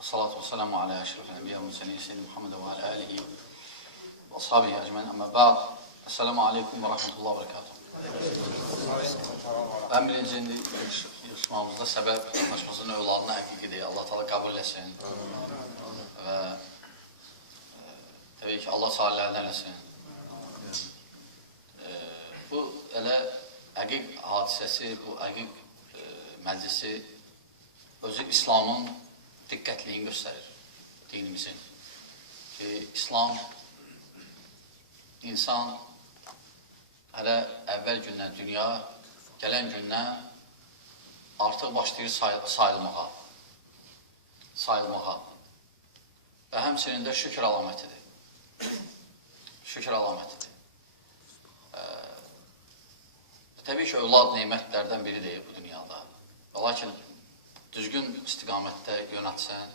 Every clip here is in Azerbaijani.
والصلاة والسلام على أشرف الأنبياء والمرسلين سيدنا محمد وعلى آله وأصحابه أجمعين. أما بعد. Esselamu Aleyküm ve Rahmetullah ve Berekatuhu. Ben birinci yarışmamızda səbəb yanaşmasının övladına həqiqidir. Allah Teala qəbul etsin. Və təbii ki, Allah salihlərdən eləsin. Bu elə əqiq hadisəsi, bu əqiq məclisi özü İslamın diqqətliyini göstərir, dinimizin. Ki, İslam, insan hələ əvvəl gündən dünya, gələn gündən artıq başlayır sayılmağa. Və həmçinin də şükür əlamətidir. Şükür əlamətidir. Təbii ki, övlad neymətlərdən biridir bu dünyada. Lakin düzgün istiqamətdə yönətsən,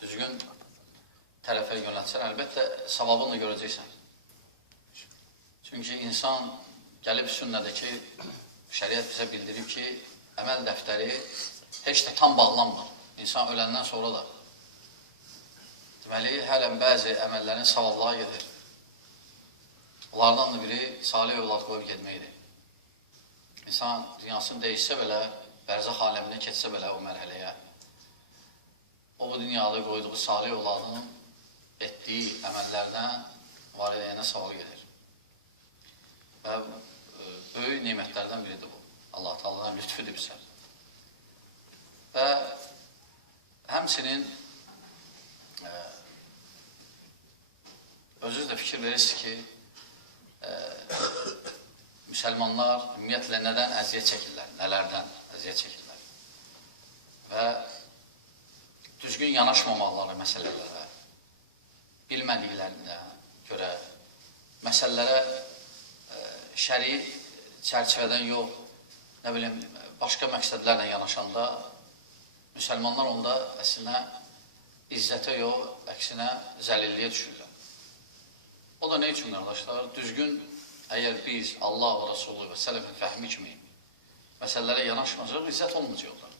düzgün tərəfə yönətsən, əlbəttə savabını da görəcəksən. Çünki insan gəlib sünnədəki şəriət bizə bildirib ki, əməl dəftəri heç də tam bağlanmır. İnsan öləndən sonra da. Deməli, hələn bəzi əməllərin savablığa gedir. Onlardan da biri salih övlad qoyub getməkdir. İnsan dünyasını dəyişsə belə, bərzəx aləminə keçsə belə o mərhələyə, o bu dünyada qoyduğu salih övladının etdiyi əməllərdən valideyənə savab gedir. Və böyük nemətlərdən biridir bu. Allah Teala'dan lütfüdür bizə. Və həmçinin özünüz də fikir verirsiniz ki, müsəlmanlar ümumiyyətlə nədən əziyyət çəkirlər, nələrdən əziyyət çəkirlər. Və düzgün yanaşmamaqları məsələlərə, bilmədiklərinə görə məsələlərə şəri çərçivədən yox, nə bilim, başqa məqsədlərlə yanaşanda müsəlmanlar onda əslində izzətə yox, əksinə zəlilliyə düşürlər. O da nə üçün, qardaşlar? Düzgün, əgər biz Allah və Rasulü və sələfin fəhmi kimi məsələlərə yanaşmasaq, izzət olmayacaqlar.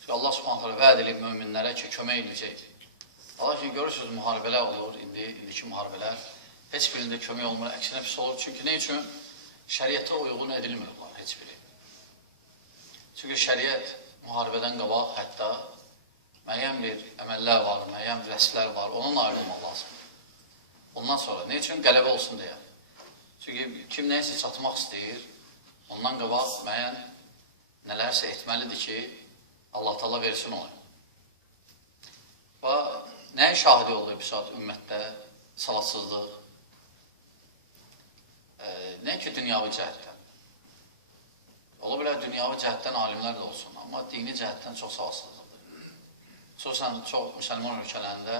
Çünki Allah subhanətlə vəd edib möminlərə ki, kömək edəcək. Lakin görürsünüz, müharibələr olur, indiki müharibələr. Heç birində kömək olmur, əksinə pis olur. Çünki nə üçün? Şəriətə uyğun edilmirlər, heç biri. Çünki şəriət müharibədən qabaq hətta müəyyən bir əməllər var, müəyyən bir vəsflər var, onunla ayrılmaq lazım. Ondan sonra, nə üçün? Qələbə olsun deyə. Çünki kim nəyəsə çatmaq istəyir, ondan qabaq müəyyən nələrsə etməlidir ki, Allah Teala versin onu. Və nəyə şahidi olur bir saat ümmətdə? Salatsızlıq. Nə ki, dünyavi cəhətdən. Ola bilər, dünyavi cəhətdən alimlər də olsun, amma dini cəhətdən çox savadsızlıqdır. Xüsusən, çox müsəlman ölkələrində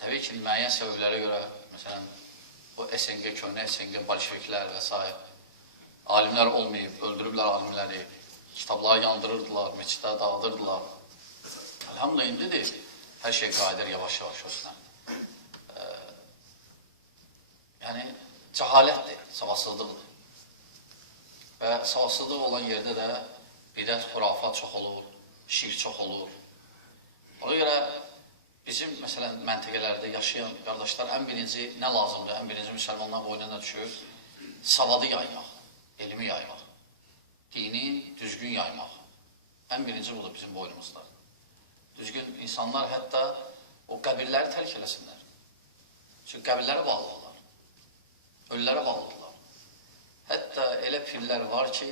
təbii ki, müəyyən səbəblərə görə, məsələn, o SNG, köhnə SNG, bolşeviklər və s. alimlər olmayıb, öldürüblər alimləri, kitabları yandırırdılar, meçidləri dağıdırdılar. Elhamdülillah, indidir, hər şey qayıdır yavaş-yavaş olsun. Yəni, cəhalətdir, savadsızlıqdır. Və savadsızlıq olan yerdə də bidət, xurafat çox olur, şirk çox olur. Ona görə bizim, məsələn, məntəqələrdə yaşayan qardaşlar ən birinci nə lazımdır? Ən birinci müsəlmanlar boynuna düşür, savadı yaymaq, elmi yaymaq, dini düzgün yaymaq. Ən birinci budur bizim boynumuzda. Düzgün insanlar hətta o qəbirləri tərk eləsinlər. Çünki qəbirlərə bağlıdırlar. Ölülərə bağlıdırlar. Hətta elə pirlər var ki,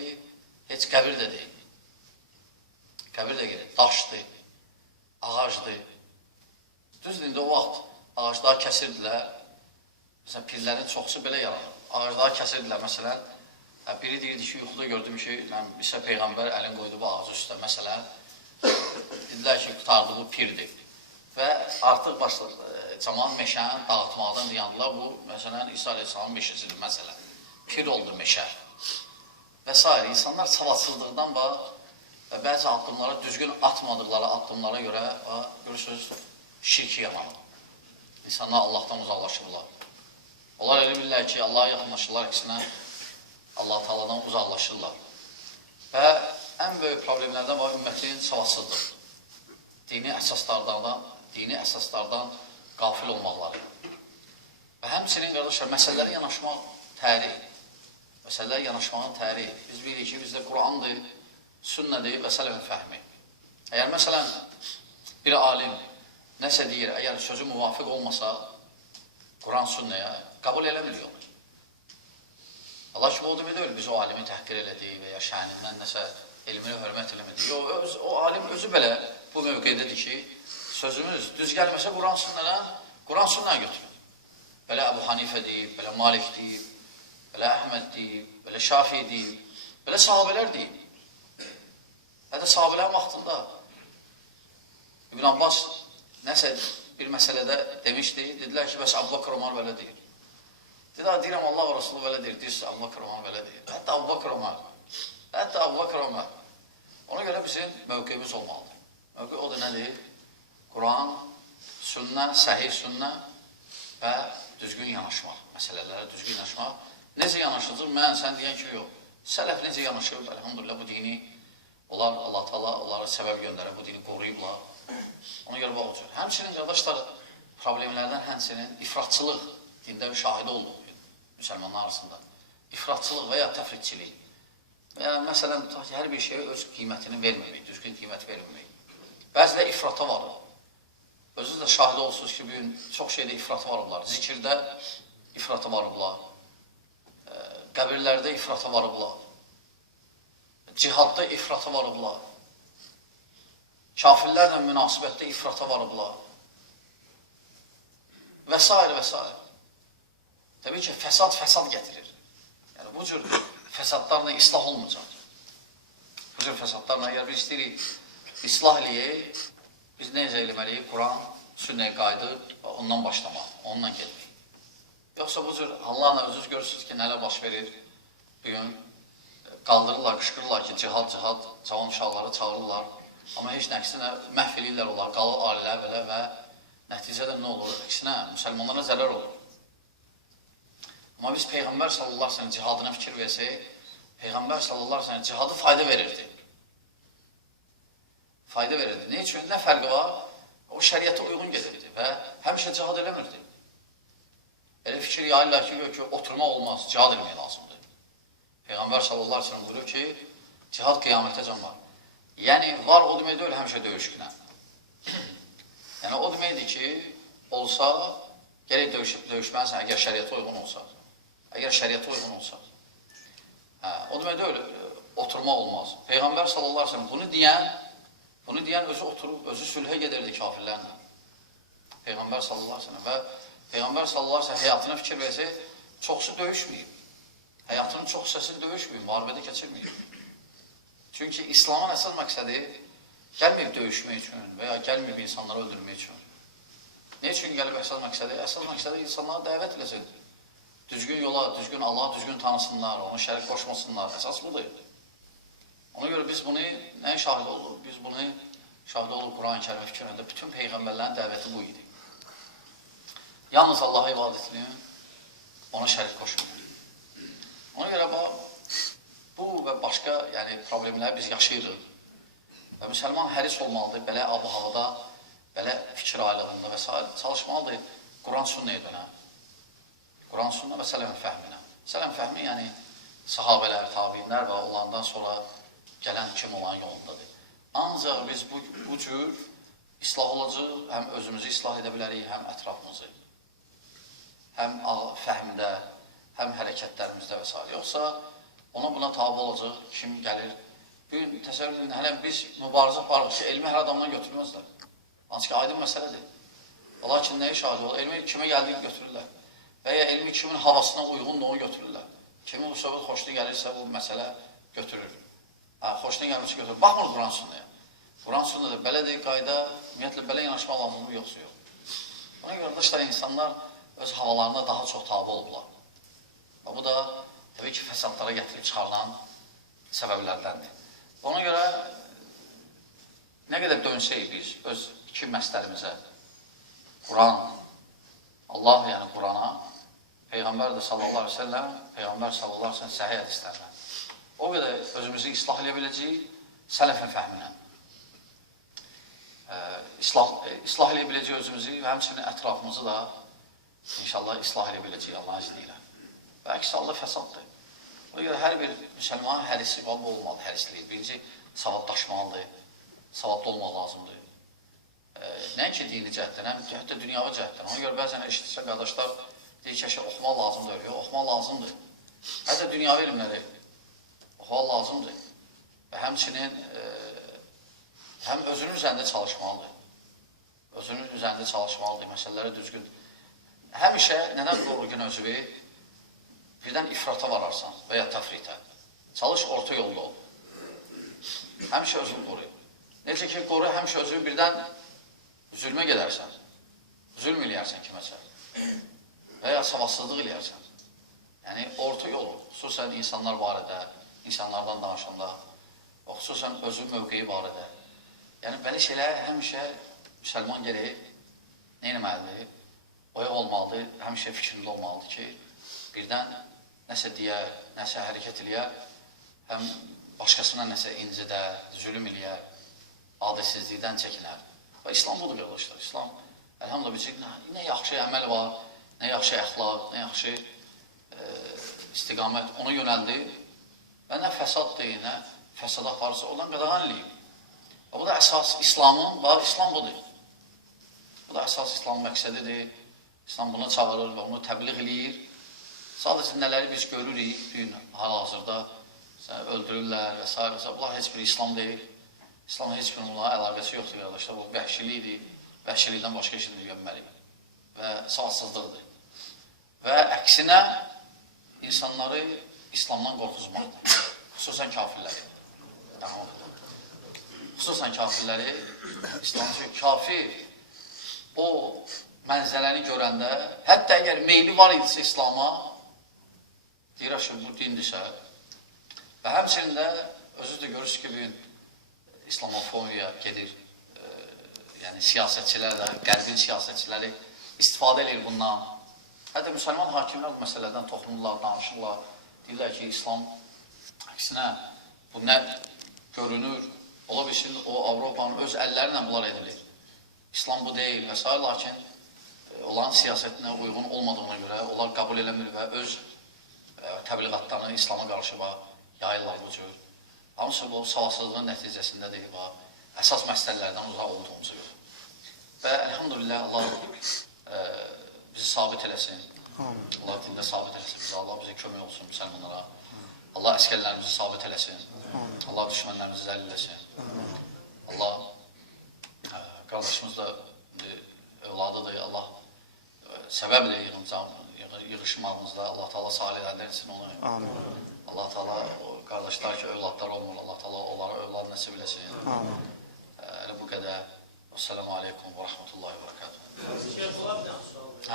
heç qəbir də deyil. Qəbir də gelir, daşdır, ağacdır. Düzdür, indi o vaxt ağacları kəsirdilər. Məsələn, pirlərin çoxsu belə yaranır. Ağacları kəsirdilər, məsələn. Biri deyirdi ki, yuxuda gördüm ki, İsa Peyğəmbər əlin qoydu bu ağacı üstə, məsələn. Dedilər ki, qutardığı pirdir. Və artıq başladı. Cəmaat meşəni dağıtmaqdan dayandılar. Bu, məsələn, İsa Aleyhisselamın meşəsidir, məsələn. Pir oldu meşə. Və s. İnsanlar savadsızlıqdan və bəzi addımlara, düzgün atmadıqları addımlara görə görürsünüz, şirki yamanır. İnsanlar Allahdan uzaqlaşırlar. Onlar elə bilirlər ki, Allah'a yaxınlaşırlar, əksinə Allah Teala'dan uzaqlaşırlar. Və ən böyük problemlərdən var ümmətin savadsızlığı. dini əsaslardan qafil olmaqları. Və həmçinin, qardaşlar, məsələlərə yanaşmaq təri. Məsələlərə yanaşmağın təri. Biz bilirik ki, bizdə Qurandır, sünnədir və sələfin fəhmi. Əgər, məsələn, bir alim nəsə deyir, əgər sözü müvafiq olmasa, Quran, sünnəyə qəbul eləmir onu. Allah kimi o demək deyil, biz o alimi təhqir elədik və ya şənindən nəsə elmini hörmət eləmədik. O alim özü belə bu mövqeydədir ki, sözümüz düz gəlməsə Quran, sünnəyə götürür. Belə Əbu Hanifə deyib, belə Malik deyib, belə Əhməd deyib, belə Şafi deyib, belə sahabələr deyib. Hətta sahabələrin vaxtında İbn Abbas nəsə bir məsələdə demişdi, dedilər ki, bəs Əbu Bakr Ömər belə deyir. Deyirəm, Allah və Rasulü belə deyir, deyir, Əbu Bakr Ömər belə deyir. Hətta Əbu Bakr Ömər. Ona görə bizim mövqeyimiz olmalıdır. Mövqey o da nədir? Quran, sünnə, səhih sünnə və düzgün yanaşmaq, məsələlərə düzgün yanaşmaq. Necə yanaşılır? Sən deyən ki, yox. Sələf necə yanaşır? Elhamdülillah, bu dini, Allah Teala onlara səbəb göndərə, bu dini qoruyublar. Ona görə baxın. Həmçinin, qardaşlar, problemlərdən həmçinin ifratçılıq dində şahidi olduq müsəlmanlar arasında. İfratçılıq və ya təfritçilik. Və ya, məsələn, hər bir şeyə öz qiymətini verməmək, düzgün qiymət verməmək. Bəzilə ifrata varır. Özünüz də şahid olsunuz ki, bugün çox şeydə ifrata varıblar. Zikirdə ifrata varıblar. Qəbirlərdə ifrata varıblar. Cihadda ifrata varıblar. Kafirlərlə münasibətdə ifrata varıblar. Və s. və s. Təbii ki, fəsad gətirir. Yəni, bu cür fəsadlarla islah olmayacaq. Bu cür fəsadlarla, əgər biz istəyirik, islah eləyək, biz necə eləməliyik? Quran, sünnəyə qayıdıb, ondan başlamaq, ondan getmək. Yoxsa bu cür Allahla özünüz görürsünüz ki, nələr baş verir? Bugün qaldırırlar, qışqırırlar ki, cihad, cavan uşaqları çağırırlar. Amma heç nəksinə məhv eləyirlər onlar, qalır ailələr belə və nəticədə nə olur? Əksinə, müsəlmanlara zərər olur. Amma biz Peyğəmbər sallallahu aleyhi ve sellem cihadına fikir versək, Peyğəmbər sallallahu aleyhi ve sellem cihadı fayda verirdi. Fayda verirdi. Ne üçün? Nə fərqi var? O şəriyyata uyğun gedirdi və həmişə cihad eləmirdi. Elə fikir yayırlar ki, oturmaq olmaz, cihad eləmək lazımdır. Peyğəmbər sallallahu aleyhi ve sellem buyurur ki, cihad qiyamətə can var. Yəni, var o demək deyil, həmişə döyüşkünə. Yəni, o deməkdir ki, olsa, gerək döyüşməlisən, əgər şəriyyata uyğun olsa. Əgər şəriyyata uyğun olsa. O demək deyil, oturmaq olmaz. Peyğəmbər sallallahu aleyhi ve sellem bunu deyən özü oturub, özü sülhə gedirdi kafirlərlə. Peyğəmbər sallallahu aleyhi ve sellem və Peyğəmbər sallallahu aleyhi ve sellem həyatına fikir versək, çoxsu döyüşməyib. Həyatının çox hissəsini döyüşməyib, müharibədə keçirməyib. Çünki İslamın əsas məqsədi gəlməyib döyüşmək üçün və ya gəlməyib insanları öldürmək üçün. Ne üçün gəlib əsas məqsədi? Əsas məqsədi insanlara dəvət eləsin. Düzgün yola, düzgün Allah'a düzgün tanısınlar, onu şərik qoşmasınlar. Əsas budur. Ona görə biz bunu nəyə şahid olduq? Biz bunu şahid olduq Quran-ı Kərimə fikirində. Bütün Peyğəmbərlərin dəvəti bu idi. Yalnız Allah'a ibadətini ona şərik qoşmayın. Ona görə bu və başqa problemləri biz yaşayırıq. Və müsəlman həris olmalıdır, belə ab-havada, belə fikir aylığında və s. çalışmalıdır Quran sünnəyə dönə. Quran sünnə və sələfin fəhminə. Sələfin fəhmi, yəni sahabələr, tabinlər və onlardan sonra gələn kim olan yolundadır. Ancaq biz bu cür islah olacaq, həm özümüzü islah edə bilərik, həm ətrafımızı. Həm fəhmdə, həm hərəkətlərimizdə və s. Yoxsa ona buna tabi olacaq, kim gəlir. Bugün təsəvvür edin, hələ biz mübarizə aparıq ki, elmi hər adamdan götürməzlər. Hansı ki, aydın məsələdir. Lakin nəyə şahid olur? Elmi kimə gəldiyini götürürlər. Və ya elmi kimin havasına uyğun da onu götürürlər. Kimin bu söhbət xoşuna gəlirsə, bu məsələ götürür. Xoşuna gəlmişsə götürür. Baxmır Quran sünnəyə. Quran sünnədə belədir, qayda, ümumiyyətlə, belə yanaşma lazımdır, yoxsa yox. Ona görə qardaşlar, insanlar öz havalarına daha çox tabi olublar. Bu da, təbii ki, fəsadlara gətirib çıxarılan səbəblərdəndir. Ona görə, nə qədər dönsək biz öz iki məsələrimizə, Quran, Allah, yəni Qurana, Peyğəmbər də sallallahu aleyhi ve sellem, Peyğəmbər sallallahu aleyhi ve sellem səhih hədislərlə. O qədər özümüzü islah edə biləcəyik sələfin fəhminə. islah edə biləcək özümüzü və həmçinin ətrafımızı da inşallah islah edə biləcək Allahın izni ilə. Və əks halda fəsaddır. Ona görə hər bir müsəlman hərisi olmalı, hərisliyi. Birinci, savadlaşmalıdır, savadlı olmaq lazımdır. Nəinki dini cəhətdən, hətta dünyavi cəhətdən. Ona görə bəzən eşitirsən qardaşlar deyir ki, oxumaq lazımdır. Yox, oxumaq lazımdır. Hətta dünyavi elmləri oxumaq lazımdır. Və həmçinin həm özünün üzərində çalışmalıdır. Özünün üzərində çalışmalıdır, məsələləri düzgün. Həmişə nədən qorurqun özünü birdən ifrata vararsan və ya təfritə. Çalış orta yolda ol. Həmişə özünü qoruyur. Necə ki, qoru həmişə özünü birdən zülmə gedərsən. Zülm eləyərsən kiməsə. Və ya savadsızlıq eləyərsən. Yəni, orta yolu, xüsusən insanlar barədə, insanlardan danışanda, xüsusən özü mövqeyi barədə. Yəni, belə şeylər həmişə müsəlman gələk, nə eləməlidir? Oyaq olmalıdır, həmişə fikrində olmalıdır ki, birdən nəsə deyər, nəsə hərəkət eləyər, həm başqasına nəsə incilər, zülüm eləyər, adilsizlikdən çəkinər. Və İslam budur, qardaşlar. İslam, əlhamdülillah, bizim nə yaxşı əməl var, nə yaxşı əxlaq, nə yaxşı istiqamət ona yönəldir və nə fəsaddır, nə fəsada aparırsa, ondan qadağan eləyib. Bu da əsas İslamın, İslam budur. Bu da əsas İslamın məqsədidir. İslam buna çağırır və onu təbliğ eləyir. Sadəcə nələri biz görürük, gün hal-hazırda öldürürlər və s. Bunlar heç bir İslam deyil. İslamın heç bir onlara əlaqəsi yoxdur, qardaşlar. Bu vəhşilikdir. Vəhşilikdən başqa şeydir görməliyik. Və savadsızlıqdır. Və əksinə insanları İslamdan qorxuzmaqdır. Xüsusən kafirləri. Xüsusən kafirləri, İslamcı kafir o mənzələni görəndə, hətta əgər meyli var idisə İslama, deyir ki, bu dindirsə və həmçinin də özü də görürsünüz ki, bugün İslamofobiya gedir, yəni siyasətçilər də, qərbin siyasətçiləri istifadə edir bundan. Hətta müsəlman hakimlər bu məsələdən toxunurlar, danışırlar, deyirlər ki, İslam əksinə bu nə görünür, ola bilsin, o Avropanın öz əllərlə bunlar edilir. İslam bu deyil və s. Lakin onların siyasətinə uyğun olmadığına görə onlar qəbul eləmir və öz təbliğatlarını İslama qarşı yayırlar bu cür. Hamısı bu savadsızlığın nəticəsindədir və əsas məsələlərdən uzaq olduğumuzu görə. Və əlhamdülillah Allah bizi sabit eləsin. Allah dində sabit eləsin bizi. Allah bizə kömək olsun müsəlmanlara. Allah əskərlərimizi sabit eləsin. Allah düşmənlərimizi zəll eləsin. Allah qardaşımız da övladıdır. Allah səbəblə yığışmağımızda Allah Teala salih əllərinsin onu. Allah Teala qardaşlar ki, övladlar olmur. Allah Teala onlara övlad nəsib eləsin. Elə bu qədər. Esselamu aleykum və rəhmətullahi və bərəkatuhu. Şeyh ola bir dənə sual verir.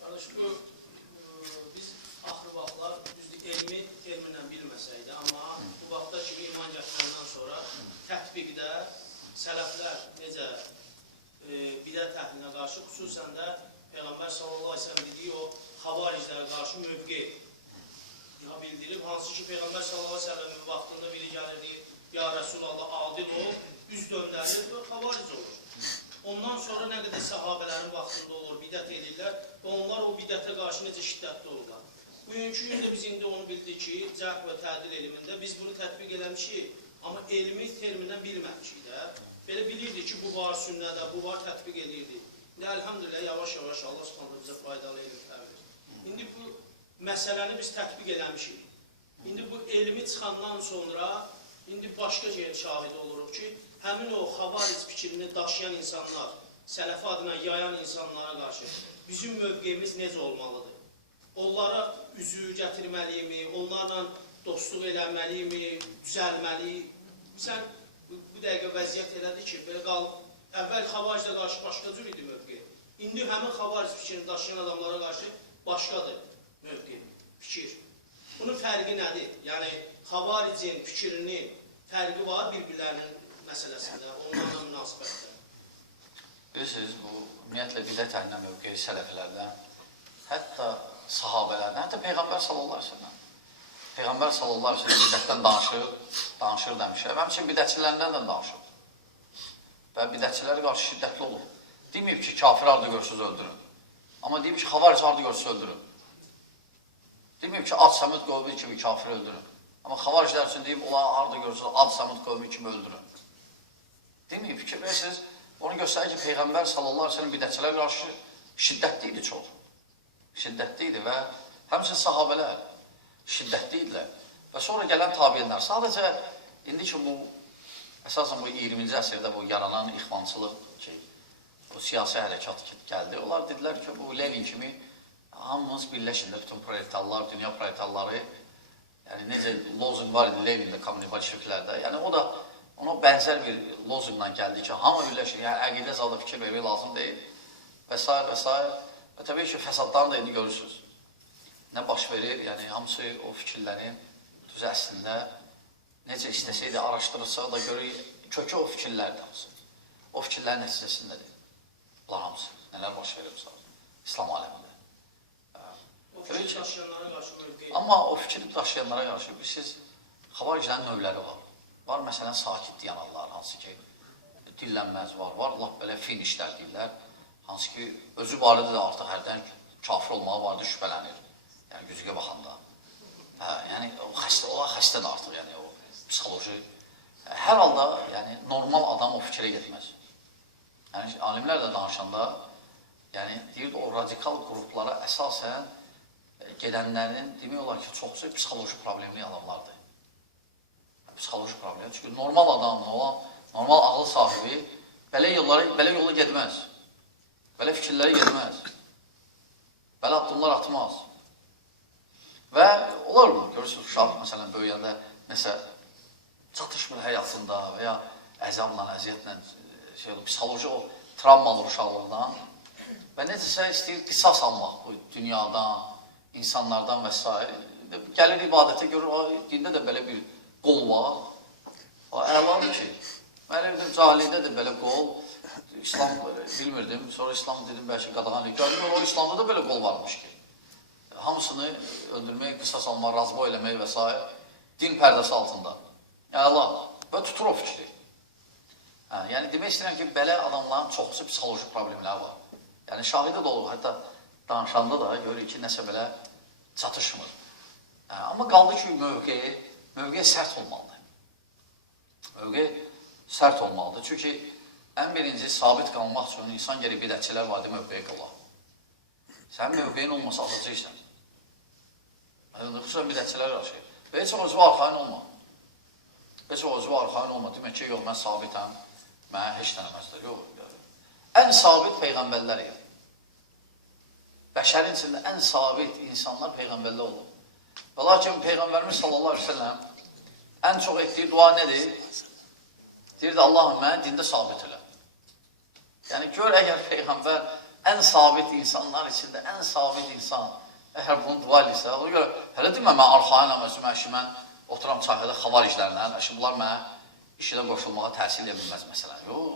Qardaş, biz axır vaxtlar elmi terminlə bilməsəydi, amma bu vaxtda kimi iman gətirəndən sonra tətbiqdə sələflər necə bidət əhlinə qarşı, xüsusən də Peyğəmbər sallallahu aleyhi ve sellem dediyi o xavariclərə qarşı mövqe bildirib, hansı ki Peyğəmbər sallallahu aleyhi ve sellemin vaxtında biri gəlir deyir, ya Rəsulallah adil ol, üz döndərir və xavaric olur. Ondan sonra nə qədər səhabələrin vaxtında olur, bidət edirlər və onlar o bidətə qarşı necə şiddətli olurlar. Bugünkü gündə biz indi onu bildik ki, cəhq və tədil elmində biz bunu tətbiq eləmişik, amma elmi termindən bilməmişik də. Belə bilirdik ki, bu var sünnədə, bu var tətbiq edirdik. İndi əlhamdülillah, yavaş-yavaş Allah subhanallah bizə faydalı elm təbirir. İndi bu məsələni biz tətbiq eləmişik. İndi bu elmi çıxandan sonra İndi başqa şahid oluruq ki, həmin o xavaric fikrini daşıyan insanlar, sələfi adına yayan insanlara qarşı bizim mövqeyimiz necə olmalıdır? Onlara üzü gətirməliyimi, onlarla dostluq eləməliyimi, düzəlməliyik? Sən bu dəqiqə vəziyyət elədi ki, belə qalıb, əvvəl xavariclə qarşı başqa cür idi mövqey. İndi həmin xavaric fikrini daşıyan adamlara qarşı başqadır mövqey, fikir. Bunun fərqi nədir? Yəni, xavaricin fikrinin fərqi var bir-birlərinin məsələsində, onlarla münasibətdə. Bilirsiniz, bu ümumiyyətlə bidət əhlinə mövqeyi sələflərdən, hətta sahabələrdən, hətta Peyğəmbər sallallahu aleyhi ve sellem. Peyğəmbər sallallahu aleyhi ve sellem bidətdən danışır demişəm. Həmçinin bidətçilərindən də danışır. və bidətçilərə qarşı şiddətli olur. Deməyib ki, kafir harada görsünüz öldürün. Amma deyib ki, xavaric harada görsünüz öldürün. Deməyib ki, Ad Səmud qövmi kimi kafir öldürün. Amma xavariclər üçün deyib, onlar harada görsünüz Ad Səmud qövmi kimi öldürün. Deməyib ki, bilirsiniz, onu göstərir ki, Peyğəmbər sallallahu aleyhi ve sellem bidətçilərə qarşı şiddətli idi çox. Şiddətli idi və həmçinin sahabələr şiddətli idilər. Və sonra gələn tabiyinlər, sadəcə indi ki, bu, əsasən bu 20-ci əsrdə bu yaranan ixvançılıq ki, bu siyasi hərəkat gəldi. Onlar dedilər ki, bu Lenin kimi hamımız birləşində, bütün proletarlar, dünya proletarları, yəni necə lozunq var idi Lenində, kommunist bolşeviklərdə, yəni o da ona bənzər bir lozunqla gəldi ki, hamı birləşir, yəni əqidə zalda fikir vermək lazım deyil və s. və s. Və təbii ki, fəsadlarını da indi görürsünüz. Nə baş verir, yəni hamısı o fikirlərin düz əslində necə istəsəydi araşdırırsa da görür, kökü o fikirlərdir hamısı. O fikirlərin nəticəsindədir. Bunlar hamısı. Nələr baş verir İslam aləmində. O fikir daşıyanlara qarşı mövqeyi. Amma o fikir daşıyanlara qarşı bilirsiniz, xavariclərin növləri var. Var məsələn sakit dayananlar, hansı ki dillənməz var. Var lap belə fin işlər deyirlər. Hansı ki özü barədə də artıq hərdən kafir olmağı vardı, şübhələnir. Yəni güzgə baxanda. Yəni o xəstədir artıq, yəni o psixoloji. Hər halda yəni normal adam o fikrə getməz. Yəni alimlər də danışanda, yəni deyir o radikal qruplara əsasən gedənlərin demək olar ki, çoxsu psixoloji problemli adamlardır. Psixoloji problem. Çünki normal adamla olan, normal ağlı sahibi belə yola getməz. Belə fikirlərə getməz. Belə addımlar atmaz. Və olar mı? Görürsünüz, uşaq məsələn böyüyəndə nəsə çatışmır həyatında və ya əzabla, əziyyətlə psixoloji o travmalı uşaqlardan və necəsə istəyir qisas almaq bu dünyadan, insanlardan və s. Gəlir ibadətə görür, dində də belə bir qol var. Əladır ki, mən evdim, cahillikdə də belə qol, İslam bilmirdim, sonra İslam dedim, bəlkə qadağan edir. O İslamda da belə qol varmış ki, hamısını öldürmək, qisas almaq, razboy eləmək və s. din pərdəsi altında. Əla və tutur o fikri. Yəni demək istəyirəm ki, belə adamların çoxusu psixoloji problemləri var. Yəni şahidə də olur, hətta danışanda da görür ki, nəsə belə çatışmır. Amma qaldı ki, mövqe sərt olmalıdır. Mövqe sərt olmalıdır. Çünki ən birinci sabit qalmaq üçün insan geri bidətçilər vadi mövqeyə qalır. Sənin mövqeyin olmasa atacaqsan. Xüsusən bidətçilər qarşı. Və heç o özü arxain olma. Heç o özü arxain olma. Demək ki, yox, mən sabitəm, mənə heç dənəməzdir. Yox. Ən sabit peyğəmbərlər. Bəşərin içində ən sabit insanlar peyğəmbərlər olur. Və lakin Peyğəmbərimiz sallallahu aleyhi ve sellem ən çox etdiyi dua nədir? Deyirdi, Allahım, mənə dində sabit elə. Yəni, gör, əgər Peyğəmbər ən sabit insanlar içində, ən sabit insan, əgər bunu dua edirsə, ona görə, hələ demə, mən arxayınam, mən oturam çayxada xavariclərlə, bunlar mənə işinə qoşulmağa təhsil edə bilməz məsələn. Yox,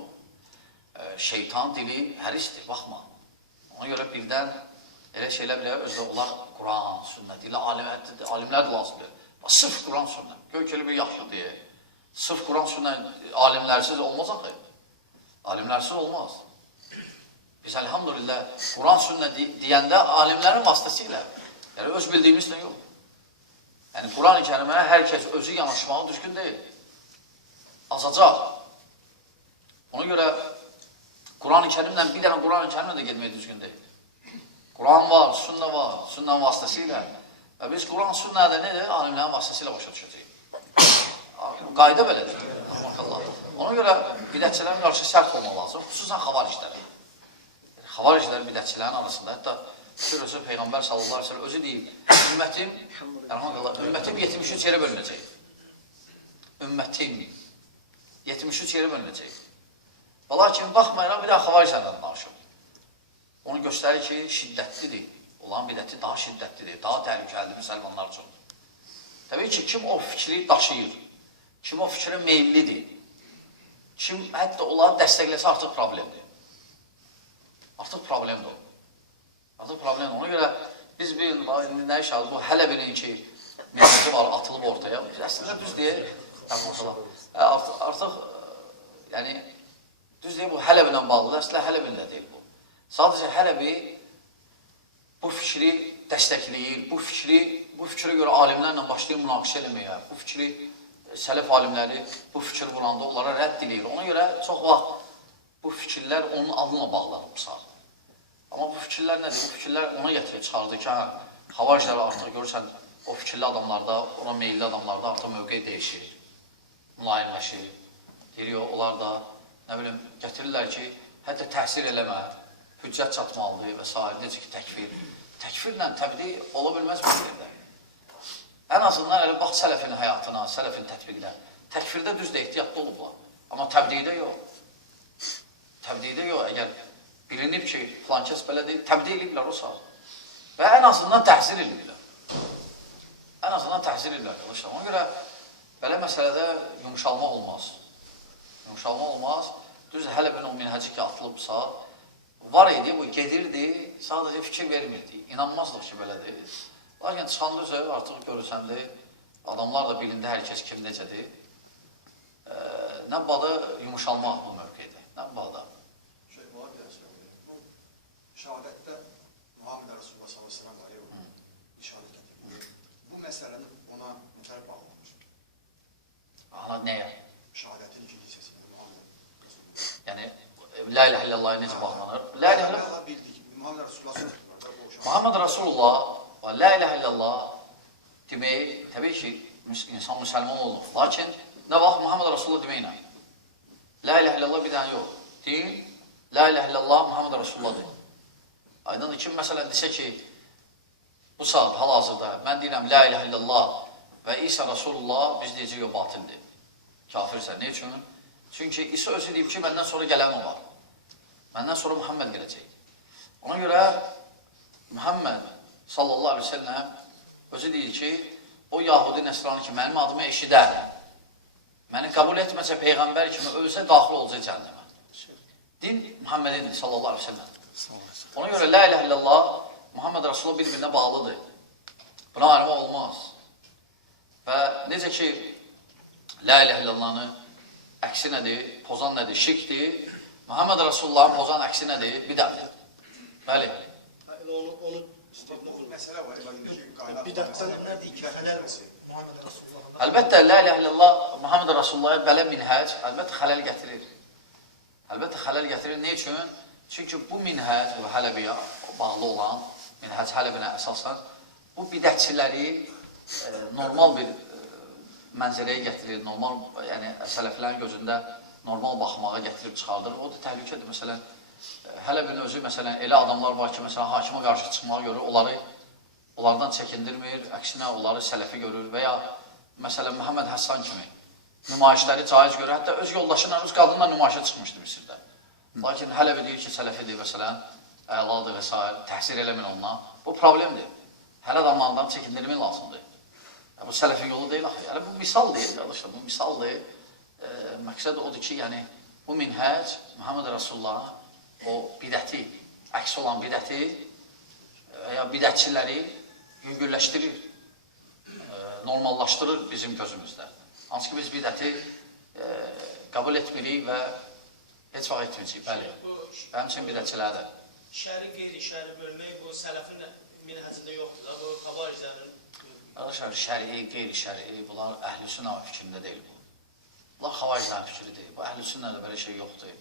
şeytan dili hərisdir, baxma. Ona görə birdən elə şeylər bilə, özdə onlar Quran, sünnət, ilə alimlər də lazımdır. Sırf Quran, sünnət, gör ki, bir yaxşı deyək. Sırf Quran, sünnət, alimlərsiz olmaz axı. Alimlərsiz olmaz. Biz, elhamdülillah, Quran, sünnət deyəndə alimlərin vasitəsilə, yəni öz bildiyimizlə yox. Yəni, Quran-ı kəriməyə hər kəs özü yanaşmağı düzgün deyil. Azacaq. Ona görə Quran-ı kərimlə bir dənə Quran-ı kərimlə də getmək düzgün deyil. Quran var, sünnə var, sünnənin vasitəsilə. Və biz Quran, sünnədə nədir? Alimlərin vasitəsilə başa düşəcəyik. Qayda belədir. Ona görə bidətçilərin qarşı sərt olmaq lazım, xüsusən xavariclərə. Xavariclər bidətçilərin arasında, hətta özü Peyğəmbər sallallahu aleyhi ve sellem özü deyil, ümmətim 73 yerə bölünəcək. Ümmətim 73 yerə bölünəcək. Və lakin baxmayaraq bir daha xavariclərdən danışır. Onu göstərir ki, şiddətlidir. Olan bidəti daha şiddətlidir, daha təhlükəlidir müsəlmanlar üçün. Təbii ki, kim o fikri daşıyır, kim o fikrə meyillidir, kim hətta onları dəstəkləsə artıq problemdir. Artıq problemdir o. Artıq problemdir. Ona görə biz bir nə iş alır, bu hələ bilin ki, mesajı var, atılıb ortaya. Əslində düz deyək, artıq, yəni, Düz deyil, bu Hələb ilə bağlıdır, əslində Hələbin də deyil bu. Sadəcə Hələbi bu fikri dəstəkləyir, bu fikrə görə alimlərlə başlayır münaqişə eləməyə, bu fikri sələf alimləri bu fikir vuranda onlara rədd edir. Ona görə çox vaxt bu fikirlər onun adına bağlanıbsa. Amma bu fikirlər nədir? Bu fikirlər ona gətirib çıxardı ki, xavaricləri artıq görürsən, o fikirli adamlarda, ona meyilli adamlarda artıq mövqe dəyişir, mülayimləşir. Deyir, onlar da, nə bilim, gətirirlər ki, hətta təsir eləmə, hüccət çatmalıdır və s. Necə ki, təkfir. Təkfirlə təbdi ola bilməz bir yerdə. Ən azından elə bax sələfin həyatına, sələfin tətbiqlə. Təkfirdə düz də ehtiyatlı olublar. Amma təbdiqdə yox. Təbdiqdə yox. Əgər bilinib ki, filan kəs belə deyil, təbdiq ediblər o saat. Və ən azından təhsil ediblər. Ən azından təhsil ediblər arkadaşlar. Ona görə belə məsələdə yumuşalmaq olmaz. Yumuşalmaq olmaz. Düz hələ ben o minhəcə ki, atılıbsa, var idi, bu gedirdi, sadəcə fikir vermirdi. İnanmazdıq ki, belədir. Lakin çıxanda üzrə artıq görürsəndə, adamlar da bilindi hər kəs kim necədir. Nəbbada yumuşalmaq bu mövqedir. Nəbbada. Var deyəsən, bu şəhadətdə Muhammed Rasulullah s.ə.v var ya, şəhadət gətirir. Bu məsələni ona mütərib bağlamış. Ana, nəyə? Şəhadətin ikinci hissəsində Muhammed Rasulullah. Yəni, La ilahe illallah'a necə bağlanır? La ilahe illallah bildik, Muhammed Rasulullah s.ə.v. Muhammed Rasulullah və La ilahe illallah demək, təbii ki, insan müsəlman olur. Lakin, nə vaxt Muhammed Rasulullah deməklə? La ilahe illallah bir dənə yox. Deyin, La ilahe illallah Muhammed Rasulullah deyin. Aydındır ki, məsələn, desə ki, bu saat, hal-hazırda, mən deyirəm La ilahe illallah və İsa Rasulullah, biz deyəcək, yox, batildir. Kafirsən. Ne üçün? Çünki İsa özü deyib ki, məndən sonra gələn o var. Məndən sonra Muhammed gələcək. Ona görə Muhammed sallallahu aleyhi ve sellem özü deyir ki, o Yahudi Nəsrani ki, mənim adımı eşidər, məni qəbul etməsə Peyğəmbər kimi ölsə daxil olacaq cəhənnəmə. Din Muhammedindir sallallahu aleyhi ve sellem. Ona görə La ilahe illallah Muhammed Rasulullah bir-birinə bağlıdır. Buna ayrıma olmaz. Və necə ki, La ilahe illallah'ını əksi nədir, pozan nədir, şirkdir. Muhammed Rasulullah'ın pozan əksi nədir, bidətdir. Bəli. Onu Bu məsələ var, bidətdən xələl Muhammed Rasulullah. Əlbəttə, La ilahe illallah Muhammed Rasulullah'a belə minhəc, əlbəttə xələl gətirir. Əlbəttə xələl gətirir. Ne üçün? Çünki bu minhəc, bu Hələbiyə bağlı olan minhəc Hələbinə əsasən, bu bidətçiləri normal bir mənzərəyə gətirir, normal, yəni sələflərin gözündə normal baxmağa gətirib çıxardır. O da təhlükədir. Məsələn, Hələbin özü, məsələn, elə adamlar var ki, məsələn, hakimə qarşı çıxmağa görə onlardan çəkindirmir, əksinə onları sələfi görür və ya, məsələn, Məhəmməd Həssan kimi nümayişləri caiz görür. Hətta öz yoldaşıyla, öz qadınla nümayişə çıxmışdı Misirdə. Lakin Hələbi deyir ki, sələfidir və sələm, əladır və s. Təhsir eləmin onunla. Bu problemdir. Hər adamlardan çəkindirmək lazımdır. Bu sələfi yolu deyil axı. Yəni, bu misal deyil, qardaşlar, bu misaldır. Məqsəd odur ki, yəni, bu minhəc Muhammed Rasulullah o bidəti, əks olan bidəti və ya bidətçiləri yüngülləşdirir, normallaşdırır bizim gözümüzdə. Hansı ki, biz bidəti qəbul etmirik və heç vaxt etməyəcək, bəli. Həmçinin bidətçilərdir. Şəri, qeyri-şəri bölmək bu sələfin minhəcində yoxdur da, bu xavariclərin. Arkadaşlar, şəri, qeyri-şəri, bunlar əhl-i sünnə fikrində deyil bu. Bunlar xavariclərin fikri deyil. Bu əhl-i sünnədə belə şey yoxdur.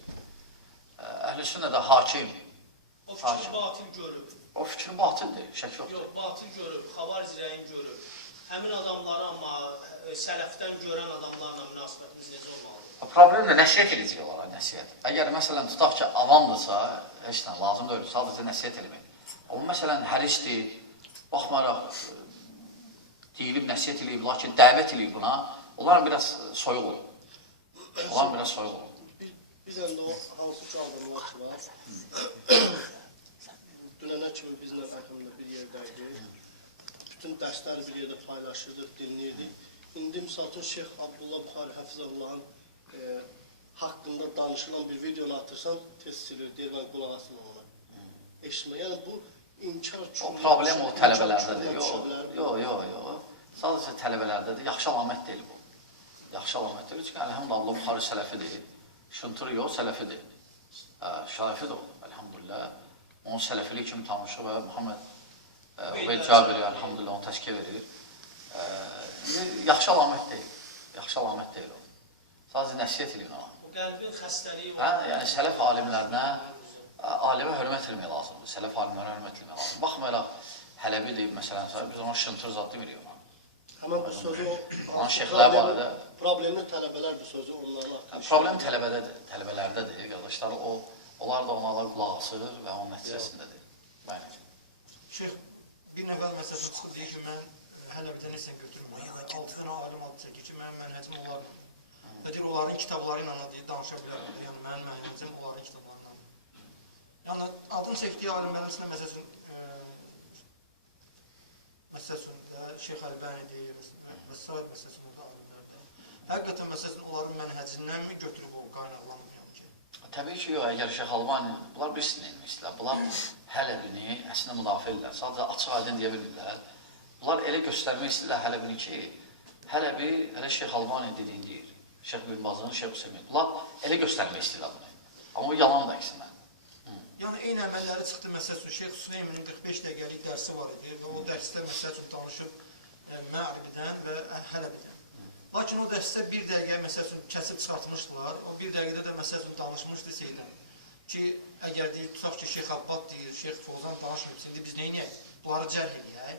Əhl-i sünnədə hakim. O fikri batil görüb. O fikri batildir, şək yoxdur. Yox, batil görüb, xavariclərin görüb. Həmin adamları amma sələfdən görən adamlarla münasibətimiz necə olmalıdır? Problem də nəsiyyət edəcək olaraq, nəsiyyət. Əgər, məsələn, tutaq ki, avamdırsa, heç nə, lazım da ölür, sadəcə nəsiyyət eləmək. Amma, məsələn, hərisdir, baxmaraq, deyilib, nəsiyyət eləyib, lakin dəvət eləyib buna, onların biraz soyuq olur. Onların biraz soyuq olur. Biz də o hansı ki adamlar ki var, dünənə kimi bizlə əhlində bir yerdəydi, bütün dərsləri bir yerdə paylaşırdıq, dinləyirdik. İndi misal üçün Şeyx Abdullah Buxari Həfizavullahın haqqında danışılan bir videonu atırsan, tez silir, deyir, mən qulaq asım ona. Eşitmə, yəni bu inkar O problem o tələbələrdədir, yox. Sadəcə tələbələrdədir, yaxşı alamət deyil bu. Yaxşı alamət deyil, çünki əlhəmdülillah Buxari sələfidir, şıntırı yox, sələfidir. şərəfi də olub, əlhamdülillah. Onun sələfilik kimi tanışıq və Muhammed Ubeyd Cabiri, əlhamdülillah, onu təşkil verir. Yaxşı əlamət deyil, yaxşı əlamət deyil o. Sadəcə nəsiyyət edin ona. O qəlbin xəstəliyi var. Yəni, sələf alimlərinə, alimə hörmət etmək lazımdır, sələf alimlərə hörmət etmək lazımdır. Baxmayaraq, Hələbi deyib, məsələn, biz ona şıntır zad demirik ona. Həmən bu sözü Onun şeyxlər barədə... Problemli tələbələrdir sözü onlarla. Problem tələbələrdədir, qardaşlar. Onlar da ona qulaq asır və onun nəticəsindədir. Bəli. Şeyx, bir nəfər məsələn çıxdı, deyir ki, mən Hələbdən nəsən götürməyəm. 6 dənə alim adı çəkir ki, mənim mənhəcim onlardır. Və deyir, onların kitabları ilə danışa bilərəm. Yəni, mənim mənhəcim onların kitablarından. Yəni, adını çəkdiyi alimlərin içində məsələn, Şeyx Əlbəni deyir və saat məsələn, orada alimlərdə. Həqiqətən məsələn, onların mənhəcindən mi götürüb o qaynaqlanmıyam ki? Təbii ki, yox, əgər Şeyx Albani, bunlar birisini elmişdilər. Bunlar Hələbini əslində müdafiə edirlər. Sadəcə açıq aydın deyə bilmirlər. Bunlar elə göstərmək istəyirlər Hələbini ki, Hələbi elə Şeyx Albani dediyini deyir. Şeyx bin Bazını, Şeyx Hüseymin. Bunlar elə göstərmək istəyirlər bunu. Amma o yalan da əksinə. Yəni, eyni əməlləri çıxdı, məsələn, Şeyx Hüseyminin 45 dəqiqəlik dərsi var idi və o dərsdə, məsələn, danışıb Mə'ribidən və Hələbidən. Lakin o dərsdə bir dəqiqə, məsələn, kəsib çıxartmışdılar. O bir dəqiqədə də, məsələn, danışmışdı Seydən ki, əgər deyir, tutaq ki, Şeyx Abbad deyir, Şeyx Fozan danışmır, indi biz neynəyək? Bunları cərh eləyək.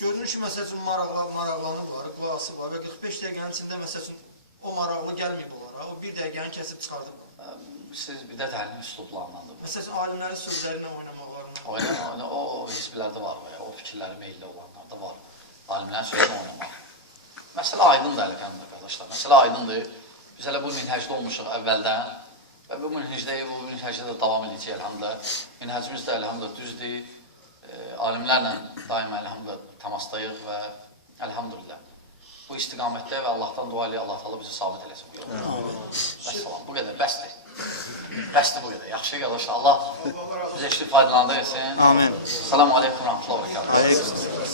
Görünür ki, məsələn, maraqlanıblar, qulaq asıblar və 45 dəqiqənin içində, məsələn, o maraqlı gəlməyib onlara, o bir dəqiqəni kəsib çıxardıblar. Siz bir də təhlil üslublarındadır. Məsələn, alimlərin sözlərinə oynamaqlarına. O hizblərdə var, o fikirləri meyilli olanlarda var. Alimlərin sözünə oynamaq. Məsələ aydındır, əlbəttə, qardaşlar. Məsələ aydındır. Biz hələ bu minhəcdə olmuşuq əvvəldən və bu minhəcdə də davam edəcək, əlhamdülillah. Minhəcimiz də, əlhamdülillah, düzdür. Alimlərlə daima, əlhamdülillah, təmasdayıq və əlhamdülillah. Bu istiqamətdə və Allahdan dua eləyək, Allah təala bizi sabit eləsin. Bəs salam, bu qədər, bəsdir. Bəsdir bu qədər. Yaxşı qardaşlar, Allah bizə işli faydalandırırsın. Amin. Selamun aleykum, rahmetullah və bərəkatuhu.